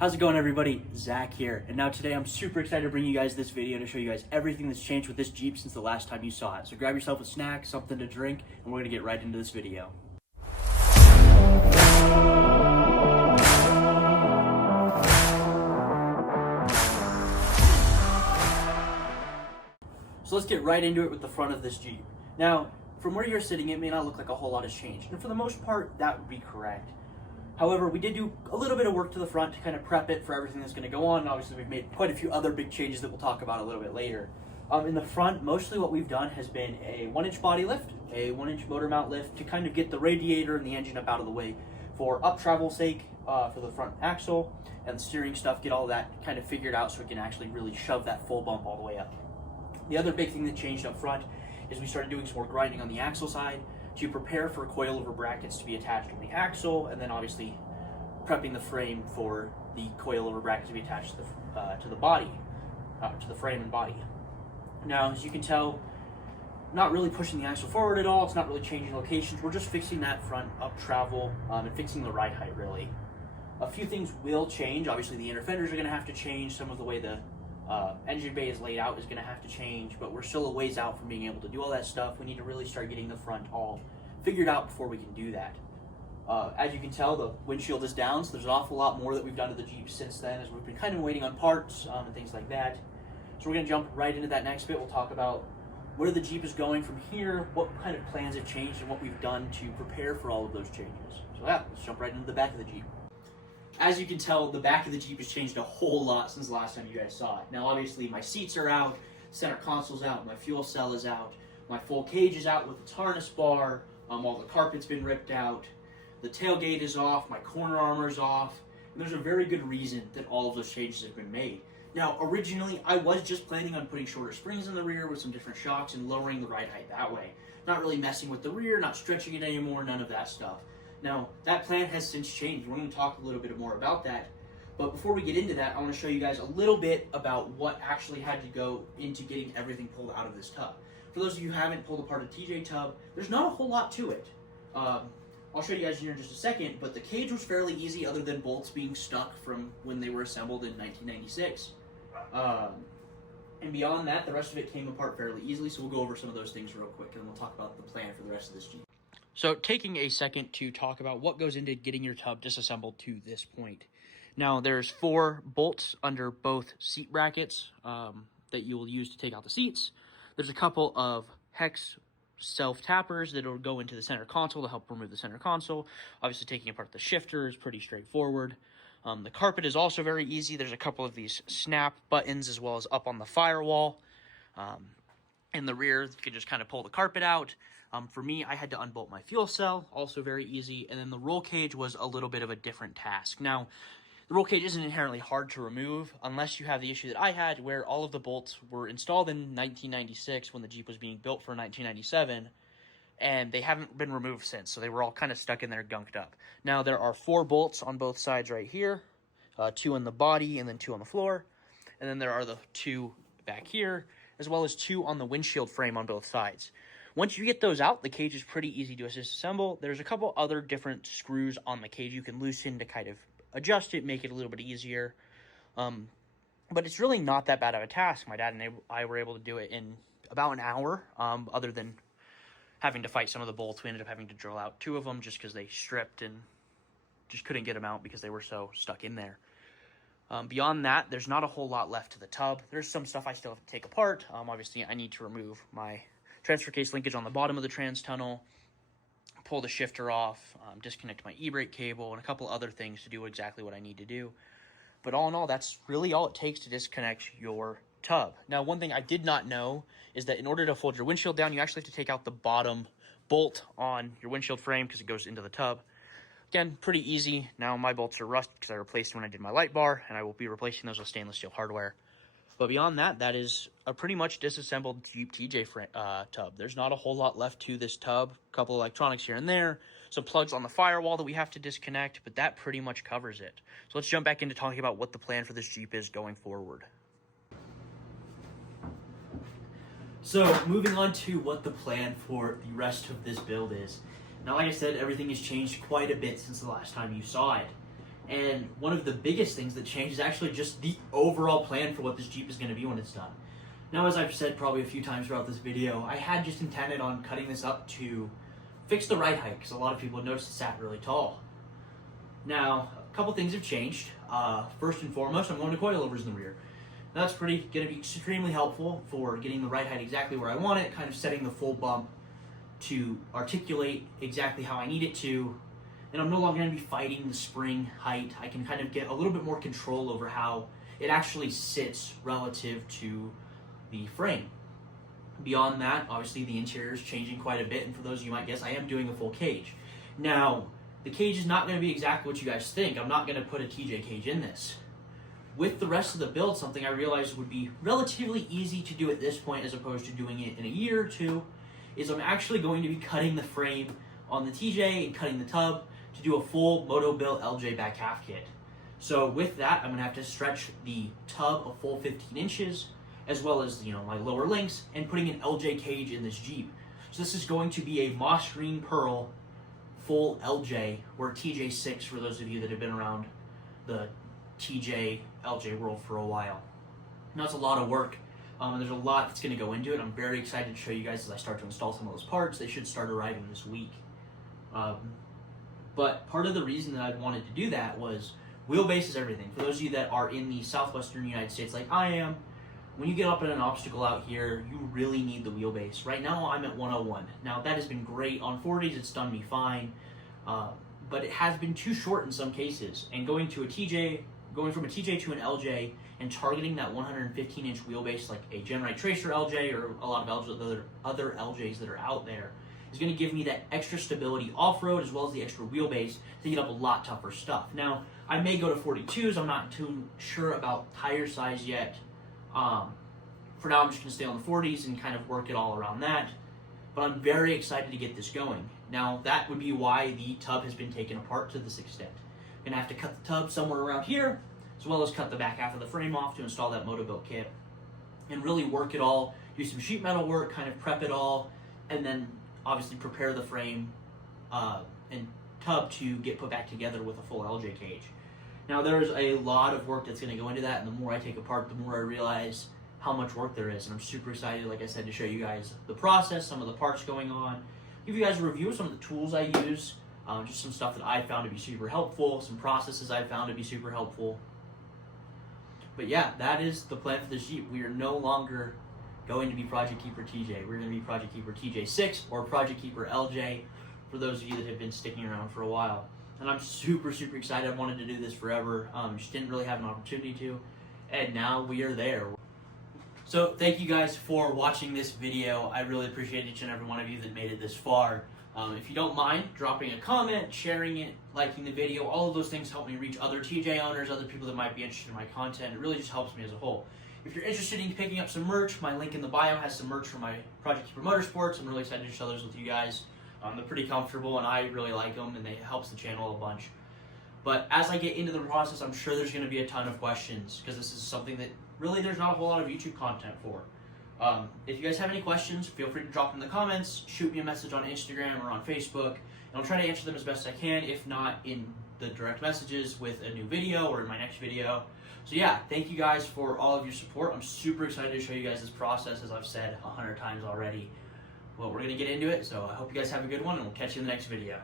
How's it going, everybody? Zach here, and now today I'm super excited to bring you guys this video to show you guys everything that's changed with this Jeep since the last time you saw it. So grab yourself a snack, something to drink, and we're gonna get right into this video. So let's get right into it with the front of this Jeep. Now, from where you're sitting, it may not look like a whole lot has changed, and for the most part, that would be correct. However, we did do a little bit of work to the front to kind of prep it for everything that's going to go on. And obviously, we've made quite a few other big changes that we'll talk about a little bit later. In the front, mostly what we've done has been a 1-inch body lift, a 1-inch motor mount lift to kind of get the radiator and the engine up out of the way for up travel sake for the front axle and the steering stuff, get all that kind of figured out so we can actually really shove that full bump all the way up. The other big thing that changed up front is we started doing some more grinding on the axle side to prepare for coilover brackets to be attached on the axle, and then obviously prepping the frame for the coilover bracket to be attached to the body, to the frame and body. Now, as you can tell, not really pushing the axle forward at all. It's not really changing locations. We're just fixing that front up travel and fixing the ride height, really. A few things will change. Obviously, the inner fenders are going to have to change. Some of the way the engine bay is laid out is going to have to change, but we're still a ways out from being able to do all that stuff. We need to really start getting the front all figured out before we can do that. As you can tell, the windshield is down, so there's an awful lot more that we've done to the Jeep since then, as we've been kind of waiting on parts and things like that. So we're going to jump right into that next bit. We'll talk about where the Jeep is going from here, what kind of plans have changed, and what we've done to prepare for all of those changes. So yeah, let's jump right into the back of the Jeep. As you can tell, the back of the Jeep has changed a whole lot since the last time you guys saw it. Now, obviously, my seats are out, center console's out, my fuel cell is out, my full cage is out with its harness bar, all the carpet's been ripped out, the tailgate is off, my corner armor's off, and there's a very good reason that all of those changes have been made. Now, originally, I was just planning on putting shorter springs in the rear with some different shocks and lowering the ride height that way. Not really messing with the rear, not stretching it anymore, none of that stuff. Now, that plan has since changed. We're going to talk a little bit more about that. But before we get into that, I want to show you guys a little bit about what actually had to go into getting everything pulled out of this tub. For those of you who haven't pulled apart a TJ tub, there's not a whole lot to it. I'll show you guys here in just a second, but the cage was fairly easy other than bolts being stuck from when they were assembled in 1996. And beyond that, the rest of it came apart fairly easily, so we'll go over some of those things real quick, and then we'll talk about the plan for the rest of this Jeep. So taking a second to talk about what goes into getting your tub disassembled to this point. Now, there's 4 bolts under both seat brackets that you will use to take out the seats. There's a couple of hex self-tappers that will go into the center console to help remove the center console. Obviously, taking apart the shifter is pretty straightforward. The carpet is also very easy. There's a couple of these snap buttons as well as up on the firewall. In the rear, you can just kind of pull the carpet out. For me, I had to unbolt my fuel cell, also very easy. And then the roll cage was a little bit of a different task. Now, the roll cage isn't inherently hard to remove unless you have the issue that I had where all of the bolts were installed in 1996 when the Jeep was being built for 1997, and they haven't been removed since, so they were all kind of stuck in there gunked up. Now, there are 4 bolts on both sides right here, 2 in the body and then 2 on the floor, and then there are the 2 back here, as well as 2 on the windshield frame on both sides. Once you get those out, the cage is pretty easy to disassemble. There's a couple other different screws on the cage you can loosen to kind of adjust it, make it a little bit easier. But it's really not that bad of a task. My dad and I were able to do it in about an hour, other than having to fight some of the bolts. We ended up having to drill out 2 of them just because they stripped and just couldn't get them out because they were so stuck in there. Beyond that, there's not a whole lot left to the tub. There's some stuff I still have to take apart. Obviously, I need to remove my transfer case linkage on the bottom of the trans tunnel, pull the shifter off, disconnect my e-brake cable, and a couple other things to do exactly what I need to do. But all in all, that's really all it takes to disconnect your tub. Now, one thing I did not know is that in order to fold your windshield down, you actually have to take out the bottom bolt on your windshield frame because it goes into the tub. Again, pretty easy. Now, my bolts are rusted because I replaced them when I did my light bar, and I will be replacing those with stainless steel hardware. But beyond that, that is a pretty much disassembled Jeep TJ tub. There's not a whole lot left to this tub. A couple of electronics here and there. Some plugs on the firewall that we have to disconnect, but that pretty much covers it. So let's jump back into talking about what the plan for this Jeep is going forward. So moving on to what the plan for the rest of this build is. Now, like I said, everything has changed quite a bit since the last time you saw it. And one of the biggest things that changed is actually just the overall plan for what this Jeep is going to be when it's done. Now, as I've said probably a few times throughout this video, I had just intended on cutting this up to fix the ride height, because a lot of people noticed it sat really tall. Now, a couple things have changed. First and foremost, I'm going to coilovers in the rear. That's going to be extremely helpful for getting the ride height exactly where I want it, kind of setting the full bump to articulate exactly how I need it to. And I'm no longer going to be fighting the spring height. I can kind of get a little bit more control over how it actually sits relative to the frame. Beyond that, obviously the interior is changing quite a bit, and for those of you who might guess, I am doing a full cage. Now, the cage is not going to be exactly what you guys think. I'm not going to put a TJ cage in this. With the rest of the build, something I realized would be relatively easy to do at this point as opposed to doing it in a year or two, is I'm actually going to be cutting the frame on the TJ and cutting the tub to do a full Moto-Built LJ back half kit. So with that, I'm going to have to stretch the tub a full 15 inches, as well as, my lower links, and putting an LJ cage in this Jeep. So this is going to be a moss green pearl full LJ, or TJ6 for those of you that have been around the TJ LJ world for a while. Now, it's a lot of work, and there's a lot that's going to go into it. I'm very excited to show you guys as I start to install some of those parts. They should start arriving this week. But part of the reason that I wanted to do that was wheelbase is everything. For those of you that are in the southwestern United States like I am, when you get up in an obstacle out here, you really need the wheelbase. Right now, I'm at 101. Now, that has been great. On 40s, it's done me fine. But it has been too short in some cases. And going from a TJ to an LJ and targeting that 115-inch wheelbase like a Genrite Tracer LJ or a lot of other LJs that are out there is going to give me that extra stability off-road as well as the extra wheelbase to get up a lot tougher stuff. Now, I may go to 42s. I'm not too sure about tire size yet. For now, I'm just going to stay on the 40s and kind of work it all around that. But I'm very excited to get this going. Now, that would be why the tub has been taken apart to this extent. I'm going to have to cut the tub somewhere around here, as well as cut the back half of the frame off to install that Moto-Built kit. And really work it all, do some sheet metal work, kind of prep it all, and then obviously prepare the frame and tub to get put back together with a full LJ cage. Now, there's a lot of work that's going to go into that, and the more I take apart, the more I realize how much work there is. And I'm super excited, like I said, to show you guys the process, some of the parts going on, give you guys a review of some of the tools I use, just some stuff that I found to be super helpful, some processes I found to be super helpful. But yeah, that is the plan for this Jeep. We are no longer going to be Project Keeper TJ. We're going to be Project Keeper TJ6 or Project Keeper LJ for those of you that have been sticking around for a while. And I'm super, super excited. I've wanted to do this forever. Just didn't really have an opportunity to. And now we are there. So thank you guys for watching this video. I really appreciate each and every one of you that made it this far. If you don't mind dropping a comment, sharing it, liking the video, all of those things help me reach other TJ owners, other people that might be interested in my content. It really just helps me as a whole. If you're interested in picking up some merch, my link in the bio has some merch for my Project Keeper Motorsports. I'm really excited to share those with you guys. They're pretty comfortable, and I really like them, and it helps the channel a bunch. But as I get into the process, I'm sure there's going to be a ton of questions, because this is something that really there's not a whole lot of YouTube content for. If you guys have any questions, feel free to drop them in the comments, shoot me a message on Instagram or on Facebook, and I'll try to answer them as best I can, if not in the direct messages with a new video or in my next video. So yeah, thank you guys for all of your support. I'm super excited to show you guys this process, as I've said 100 times already. Well, we're going to get into it, so I hope you guys have a good one, and we'll catch you in the next video.